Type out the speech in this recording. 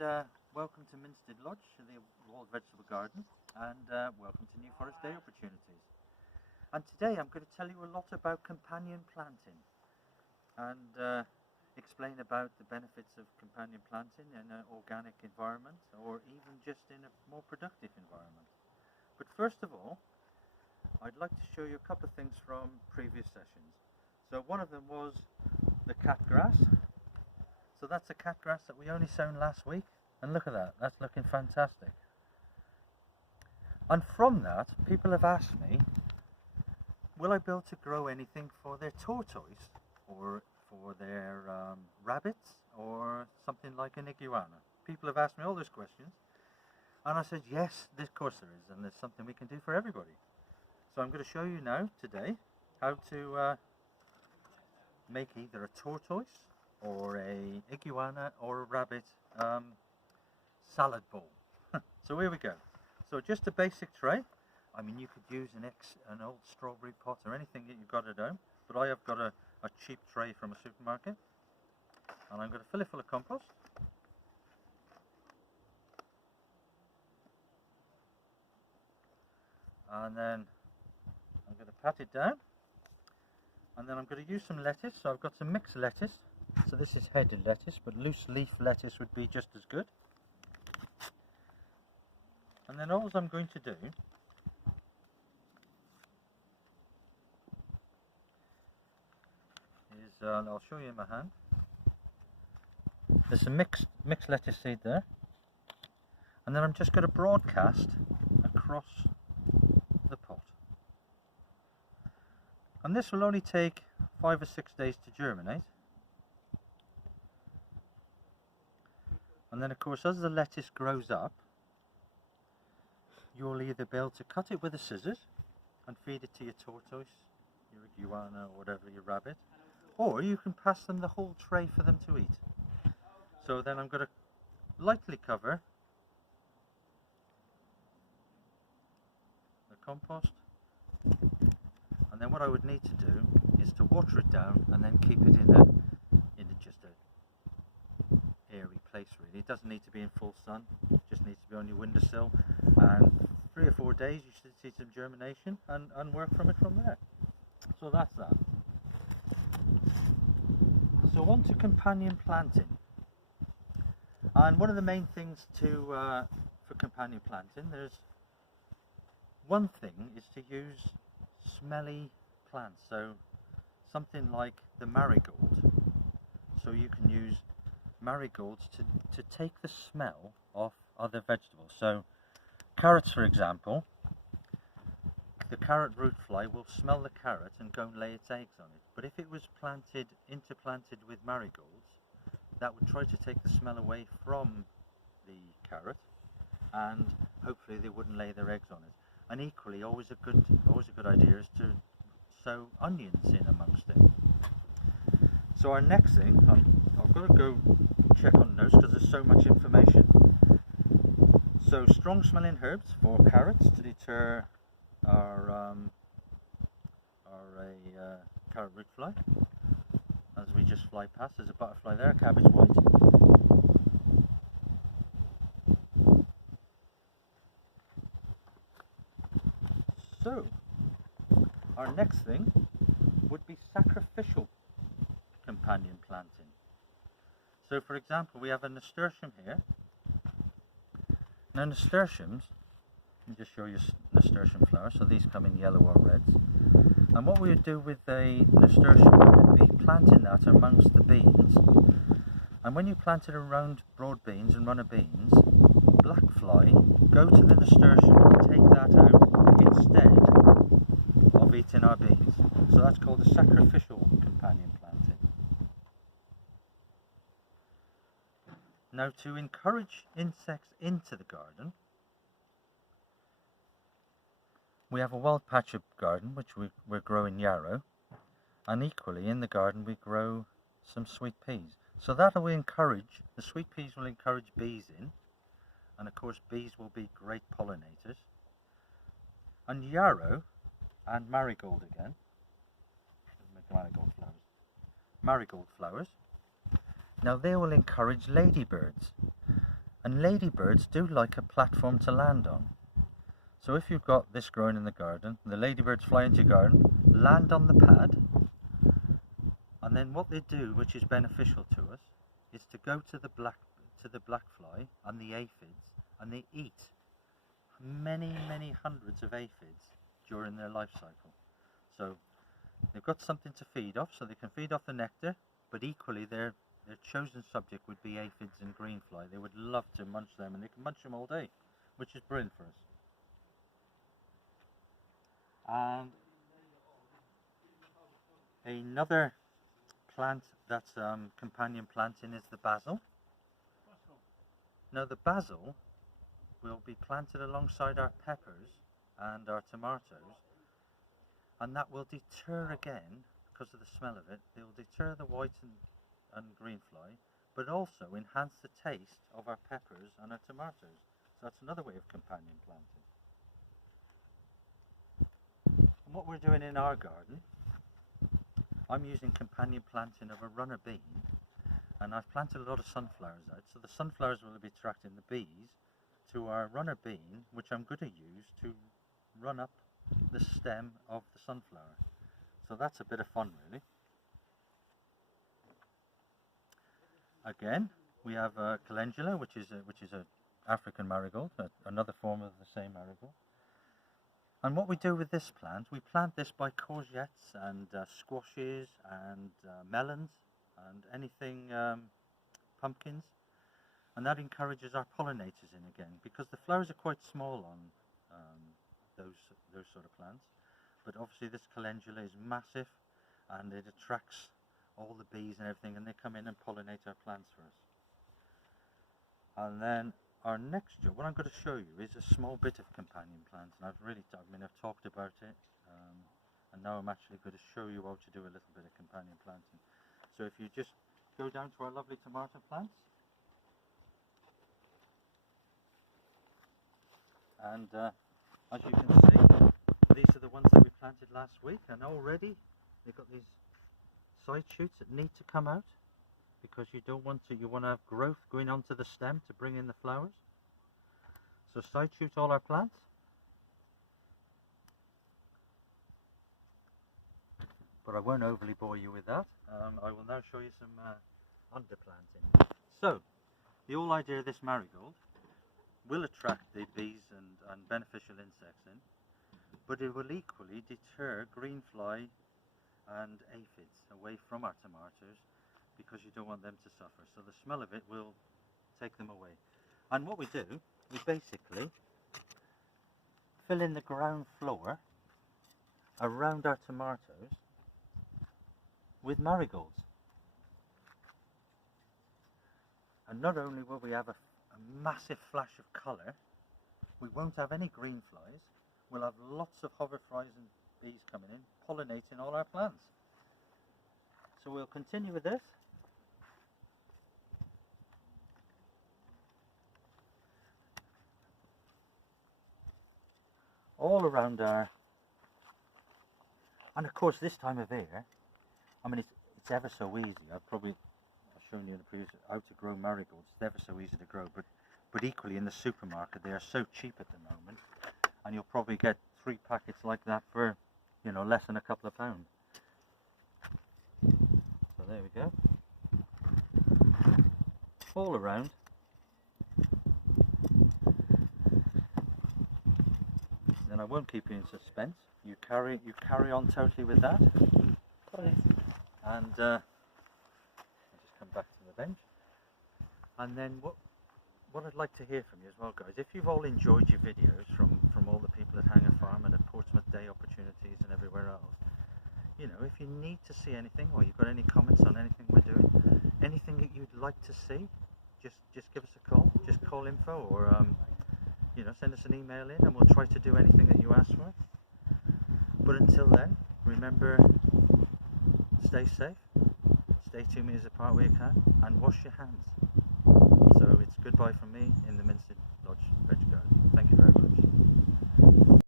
welcome to Minstead Lodge, the walled vegetable garden, and welcome to New Forest Day opportunities. And today I'm going to tell you a lot about companion planting and explain about the benefits of companion planting in an organic environment or even just in a more productive environment. But first of all, I'd like to show you a couple of things from previous sessions. So one of them was the cat grass. So that's a cat grass that we only sown last week, and look at that, that's looking fantastic. And from that, people have asked me, will I be able to grow anything for their tortoise, or for their rabbits, or something like an iguana? People have asked me all those questions, and I said, yes, of course there is, and there's something we can do for everybody. So I'm going to show you now, today, how to make either a tortoise, or a iguana or a rabbit salad bowl. So here we go. So just a basic tray. I mean, you could use an old strawberry pot or anything that you've got at home, but I have got a cheap tray from a supermarket, and I'm going to fill it full of compost. And then I'm going to pat it down, and then I'm going to use some lettuce. So I've got some mixed lettuce. So this is headed lettuce, but loose leaf lettuce would be just as good. And then all I'm going to do is, I'll show you in my hand. There's some mixed lettuce seed there. And then I'm just going to broadcast across the pot. And this will only take 5 or 6 days to germinate. And then of course, as the lettuce grows up, you'll either be able to cut it with the scissors and feed it to your tortoise, your iguana, or whatever, your rabbit, or you can pass them the whole tray for them to eat. So then I'm going to lightly cover the compost, and then what I would need to do is to water it down and then keep it in just a airy place really. It doesn't need to be in full sun, it just needs to be on your windowsill, and 3 or 4 days you should see some germination and work from it from there. So that's that. So on to companion planting. And one of the main things for companion planting, there's one thing is to use smelly plants, so something like the marigold. So you can use marigolds to take the smell off other vegetables. So carrots, for example, the carrot root fly will smell the carrot and go and lay its eggs on it. But if it was interplanted with marigolds, that would try to take the smell away from the carrot, and hopefully they wouldn't lay their eggs on it. And equally, always a good idea is to sow onions in amongst it. So our next thing, I've got to go check on notes because there's so much information. So strong smelling herbs for carrots to deter our carrot root fly. As we just fly past, there's a butterfly there, a cabbage white. So our next thing would be sacrificial companion planting. So for example, we have a nasturtium here. Now nasturtiums, let me just show you nasturtium flowers. So these come in yellow or reds. And what we would do with the nasturtium, we would be planting that amongst the beans. And when you plant it around broad beans and runner beans, black fly go to the nasturtium and take that out instead of eating our beans. So that's called a sacrificial companion planting. Now, to encourage insects into the garden, we have a wild patch of garden which we're growing yarrow, and equally in the garden we grow some sweet peas. So that will encourage, the sweet peas will encourage bees in, and of course bees will be great pollinators. And yarrow and marigold again, marigold flowers, now they will encourage ladybirds. And ladybirds do like a platform to land on. So if you've got this growing in the garden, the ladybirds fly into your garden, land on the pad, and then what they do, which is beneficial to us, is to go to the black fly and the aphids, and they eat many hundreds of aphids during their life cycle. So they've got something to feed off, so they can feed off the nectar, but equally their chosen subject would be aphids and greenfly. They would love to munch them, and they can munch them all day, which is brilliant for us. And another plant that's companion planting is the basil. Now the basil will be planted alongside our peppers and our tomatoes, and that will deter again, because of the smell of it, they will deter the white and green fly, but also enhance the taste of our peppers and our tomatoes. So that's another way of companion planting. And what we're doing in our garden, I'm using companion planting of a runner bean, and I've planted a lot of sunflowers out, so the sunflowers will be attracting the bees to our runner bean, which I'm going to use to run up the stem of the sunflower. So that's a bit of fun, really. Again, we have Calendula, which is a African marigold, another form of the same marigold. And what we do with this plant, we plant this by courgettes and squashes and melons and anything, pumpkins, and that encourages our pollinators in again, because the flowers are quite small on those sort of plants, but obviously this calendula is massive and it attracts all the bees and everything, and they come in and pollinate our plants for us. And then our next job, what I'm going to show you, is a small bit of companion plants, and I've talked about it, and now I'm actually going to show you how to do a little bit of companion planting. So if you just go down to our lovely tomato plants, and as you can see, these are the ones that we planted last week, and already they've got these side shoots that need to come out, because you want to have growth going onto the stem to bring in the flowers. So side shoot all our plants. But I won't overly bore you with that. I will now show you some underplanting. So the whole idea of this marigold will attract the bees and beneficial insects in, but it will equally deter greenfly and aphids away from our tomatoes, because you don't want them to suffer. So the smell of it will take them away. And what we do, we basically fill in the ground floor around our tomatoes with marigolds. And not only will we have a massive flash of colour, we won't have any green flies, we'll have lots of hoverflies and bees coming in, pollinating all our plants. So we'll continue with this. All around our, and of course this time of year, I mean it's ever so easy. I've shown you in the previous how to grow marigolds. It's ever so easy to grow, but equally in the supermarket they are so cheap at the moment, and you'll probably get 3 packets like that for, you know, less than a couple of pounds. So there we go. All around. Then I won't keep you in suspense. You carry on totally with that. And I'll just come back to the bench. And then what I'd like to hear from you as well, guys, if you've all enjoyed your videos from all the people at Hanger Farm and at Portsmouth Day Opportunities and everywhere else, you know, if you need to see anything, or you've got any comments on anything we're doing, anything that you'd like to see, just give us a call. Just call info, or you know, send us an email in, and we'll try to do anything that you ask for. But until then, remember, stay safe, stay 2 meters apart where you can, and wash your hands. So it's goodbye from me in the Minstead Lodge Veg Garden. Thank you very much.